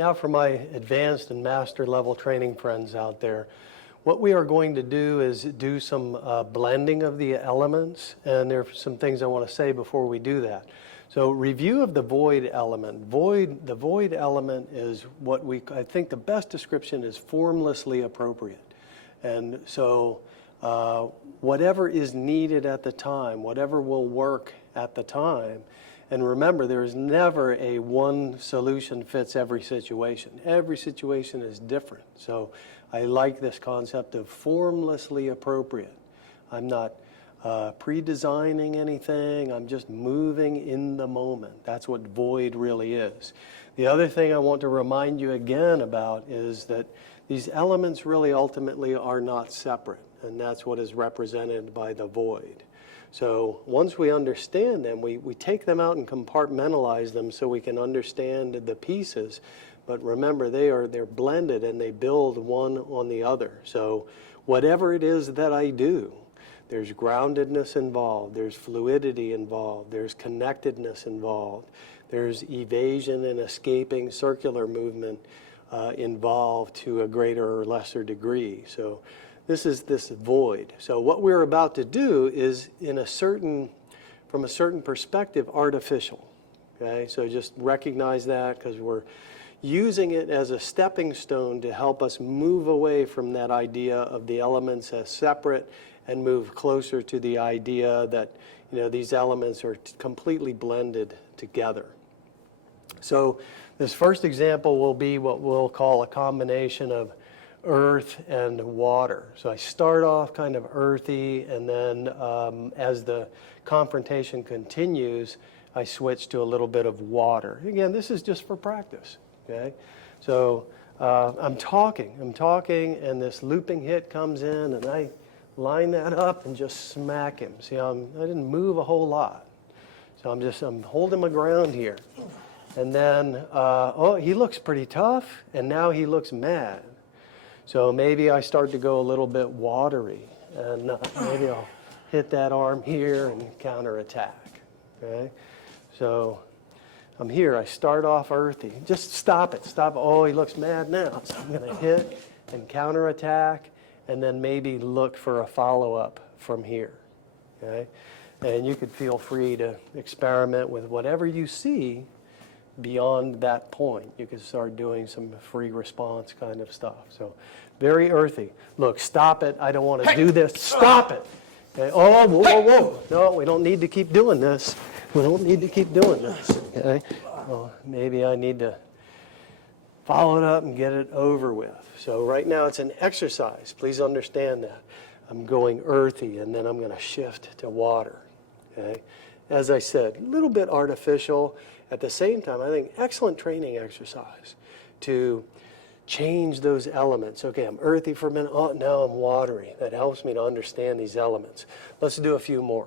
Now for my advanced and master level training friends out there, what we are going to do is do some blending of the elements, and there are some things I want to say before we do that. So review of the void element. The void element is what I think the best description is formlessly appropriate. And so whatever is needed at the time, whatever will work at the time. And remember, there is never a one solution fits every situation. Every situation is different. So I like this concept of formlessly appropriate. I'm not pre-designing anything. I'm just moving in the moment. That's what void really is. The other thing I want to remind you again about is that these elements really ultimately are not separate, and that's what is represented by the void. So once we understand them, we take them out and compartmentalize them so we can understand the pieces. But remember, they're blended and they build one on the other. So whatever it is that I do, there's groundedness involved, there's fluidity involved, there's connectedness involved, there's evasion and escaping circular movement involved to a greater or lesser degree. So this is this void. So what we're about to do is, from a certain perspective, artificial. Okay, so just recognize that, because we're using it as a stepping stone to help us move away from that idea of the elements as separate and move closer to the idea that these elements are completely blended together. So this first example will be what we'll call a combination of earth and water. So I start off kind of earthy, and then as the confrontation continues, I switch to a little bit of water. Again, this is just for practice. Okay, so I'm talking, and this looping hit comes in, and I line that up and just smack him. See, I didn't move a whole lot, so I'm holding my ground here, and then oh, he looks pretty tough, and now he looks mad. So maybe I start to go a little bit watery, and maybe I'll hit that arm here and counterattack. Okay, so I'm here. I start off earthy. Just stop it. Stop. Oh, he looks mad now. So I'm going to hit and counterattack, and then maybe look for a follow-up from here. Okay, and you could feel free to experiment with whatever you see beyond that point. You can start doing some free response kind of stuff. So very earthy. Look, stop it. I don't want to do this. Stop it. Okay. Oh, whoa, whoa, whoa. No, we don't need to keep doing this. We don't need to keep doing this. Okay. Well, maybe I need to follow it up and get it over with. So right now it's an exercise. Please understand that. I'm going earthy, and then I'm going to shift to water. Okay. As I said, a little bit artificial. At the same time, I think excellent training exercise to change those elements. Okay, I'm earthy for a minute. Oh, now I'm watery. That helps me to understand these elements. Let's do a few more.